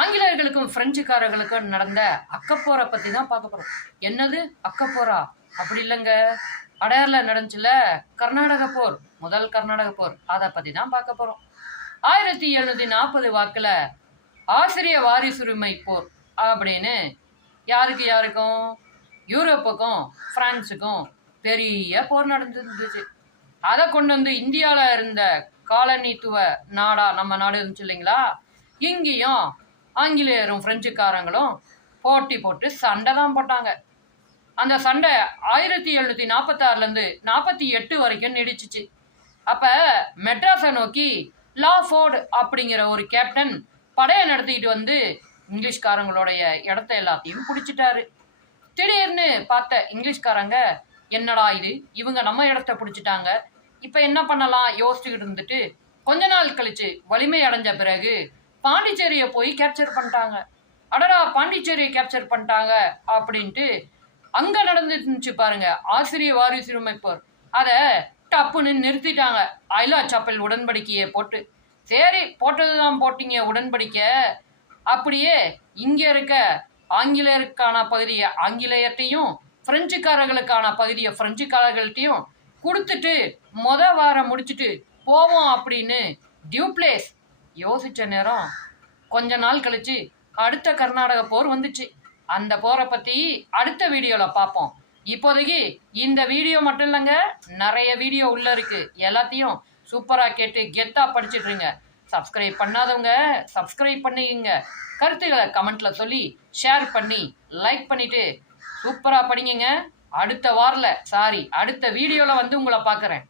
ஆங்கிலேயர்களுக்கும் பிரெஞ்சுக்காரர்களுக்கும் நடந்த அக்கப்போரை பத்தி தான் பார்க்க போறோம். என்னது அக்கப்போரா? அப்படி இல்லைங்க, அடையாறுல நடந்துச்சுல கர்நாடக போர், முதல் கர்நாடக போர், அதை பத்தி தான் பார்க்க போறோம். 1740 வாக்குல ஆசிரிய வாரிசுரிமை போர் அப்படின்னு யாருக்கும் யூரோப்புக்கும் பிரான்ஸுக்கும் பெரிய போர் நடந்துருந்துச்சு. அதை கொண்டு வந்து இந்தியாவில் இருந்த காலனித்துவ நாடா நம்ம நாடு இருந்துச்சு இல்லைங்களா, இங்கேயும் ஆங்கிலேயரும் பிரெஞ்சுக்காரங்களும் போட்டி போட்டு சண்டை தான் போட்டாங்க. அந்த சண்டை 1746 48 வரைக்கும் நீடிச்சிச்சு. அப்ப மெட்ராஸை நோக்கி லாஃபோர்டு அப்படிங்கிற ஒரு கேப்டன் படையை நடத்திக்கிட்டு வந்து இங்கிலீஷ்காரங்களுடைய இடத்த எல்லாத்தையும் பிடிச்சிட்டாரு. திடீர்னு பார்த்த இங்கிலீஷ்காரங்க, என்னடா இது, இவங்க நம்ம இடத்த பிடிச்சிட்டாங்க, இப்ப என்ன பண்ணலாம் யோசிச்சுக்கிட்டு இருந்துட்டு கொஞ்ச நாள் கழிச்சு வலிமை அடைஞ்ச பிறகு பாண்டிச்சேரியை போய் கேப்சர் பண்ணிட்டாங்க. அடடா, பாண்டிச்சேரியை கேப்சர் பண்ணிட்டாங்க அப்படின்ட்டு அங்க நடந்துச்சு பாருங்க ஆசிரிய வாரிசுரிமை போர். அதை டப்புன்னு நிறுத்திட்டாங்க ஐலா சாப்பல் உடன்படிக்கையை போட்டு. சரி, போட்டதுதான் போட்டீங்க உடன்படிக்கை, அப்படியே இங்க இருக்க ஆங்கிலேயருக்கான பகுதியை ஆங்கிலேயர்கிட்டையும் பிரெஞ்சுக்காரர்களுக்கான பகுதியை பிரெஞ்சுக்காரர்கள்ட்டையும் கொடுத்துட்டு வாரம் முடிச்சுட்டு போவோம் அப்படின்னு டியூப்ளேஸ் யோசிச்ச நேரம் கொஞ்ச நாள் கழிச்சு அடுத்த கர்நாடக போர் வந்துச்சு. அந்த போரை பத்தி அடுத்த வீடியோல பார்ப்போம். இப்போதைக்கு இந்த வீடியோ மட்டும் இல்லைங்க, நிறைய வீடியோ உள்ள இருக்கு, எல்லாத்தையும் சூப்பரா கேட்டு கெத்தா படிச்சுட்டுருங்க. சப்ஸ்கிரைப் பண்ணாதவங்க சப்ஸ்கிரைப் பண்ணிக்கங்க. கருத்துக்களை கமெண்ட்ல சொல்லி ஷேர் பண்ணி லைக் பண்ணிட்டு சூப்பரா படிங்க. அடுத்த வீடியோல வந்து உங்களை பார்க்குறேன்.